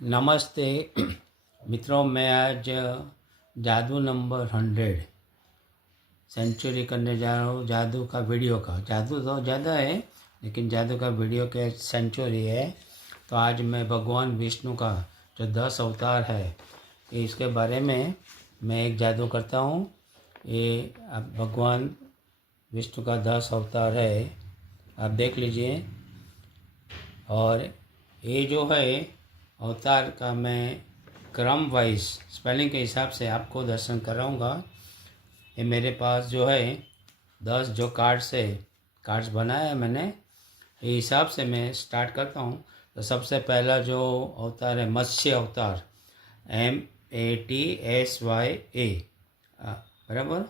नमस्ते मित्रों, मैं आज जादू नंबर 100 सेंचुरी करने जा रहा हूँ। जादू का वीडियो का, जादू तो ज़्यादा है लेकिन जादू का वीडियो के सेंचुरी है। तो आज मैं भगवान विष्णु का जो 10 अवतार है इसके बारे में मैं एक जादू करता हूँ। ये अब भगवान विष्णु का 10 अवतार है, आप देख लीजिए। और ये जो है अवतार का मैं क्रम वाइज स्पेलिंग के हिसाब से आपको दर्शन कराऊंगा। ये मेरे पास जो है 10 जो कार्ड्स बनाया है मैंने, ये हिसाब से मैं स्टार्ट करता हूँ। तो सबसे पहला जो अवतार है मत्स्य अवतार, MATSYA, बराबर।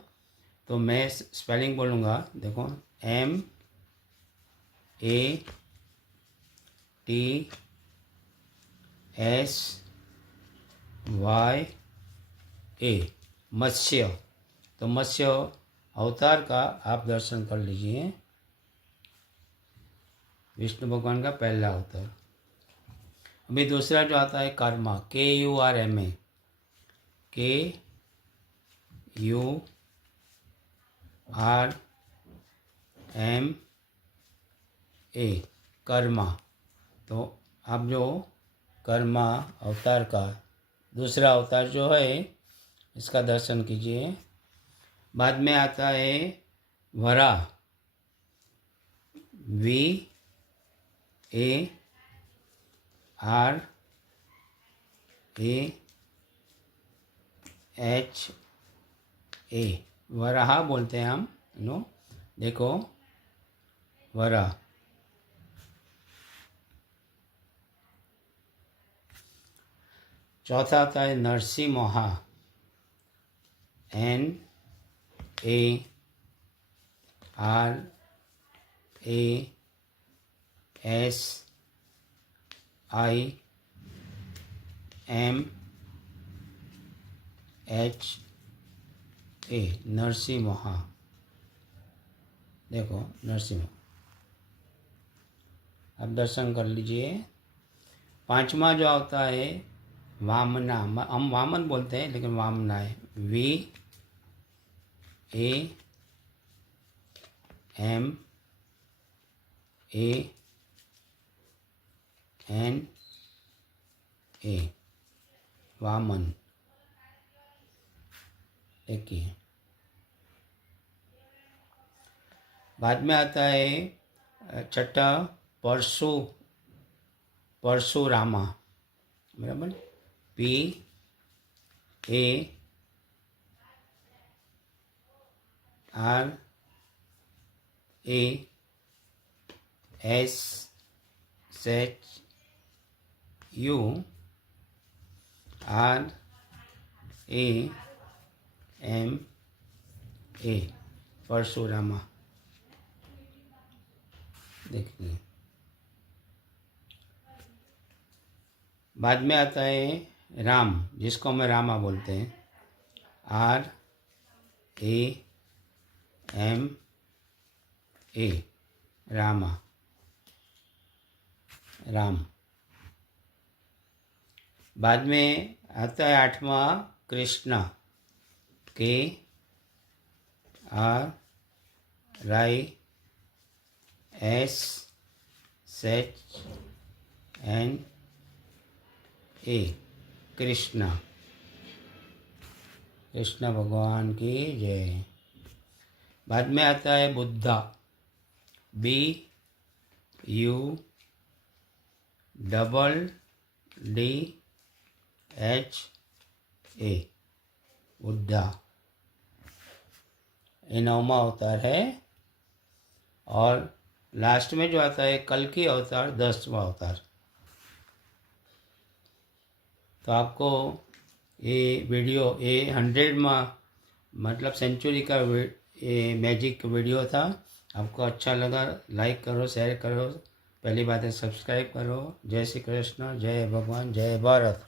तो मैं स्पेलिंग बोलूँगा, देखो MATSYA, मत्स्य। तो मत्स्य अवतार का आप दर्शन कर लीजिए। विष्णु भगवान का पहला अवतार। अभी दूसरा जो आता है कर्मा, KURMA, KURMA, कर्मा। तो आप जो कर्मा अवतार का दूसरा अवतार जो है इसका दर्शन कीजिए। बाद में आता है वरा, VARAHA, वराह बोलते हैं हम, नो, देखो वरा। चौथा आता है नरसिम्हा, NARSIMHA, नरसिम्हा, देखो नरसिम्हा, आप दर्शन कर लीजिए। पांचवा जो आता है वामना, हम वामन बोलते हैं लेकिन वामना है, VAMANA, वामन। देखिए बाद में आता है छठा परशुरामा, बराबर, PASHURAMA, परशुरामा। देखिए बाद में आता है राम, जिसको हम रामा बोलते हैं, RAMA, रामा, राम। बाद में आता है आठवां कृष्णा, KRISHNA, कृष्णा। कृष्ण भगवान की जय। बाद में आता है बुद्धा, BUDDHA, बुद्धा। ये 9वां अवतार है। और लास्ट में जो आता है कल्कि अवतार, 10वां अवतार। तो आपको ये वीडियो, ये 100 में मतलब सेंचुरी का ये मैजिक वीडियो था। आपको अच्छा लगा, लाइक करो, शेयर करो, पहली बात है सब्सक्राइब करो। जय श्री कृष्ण, जय भगवान, जय भारत।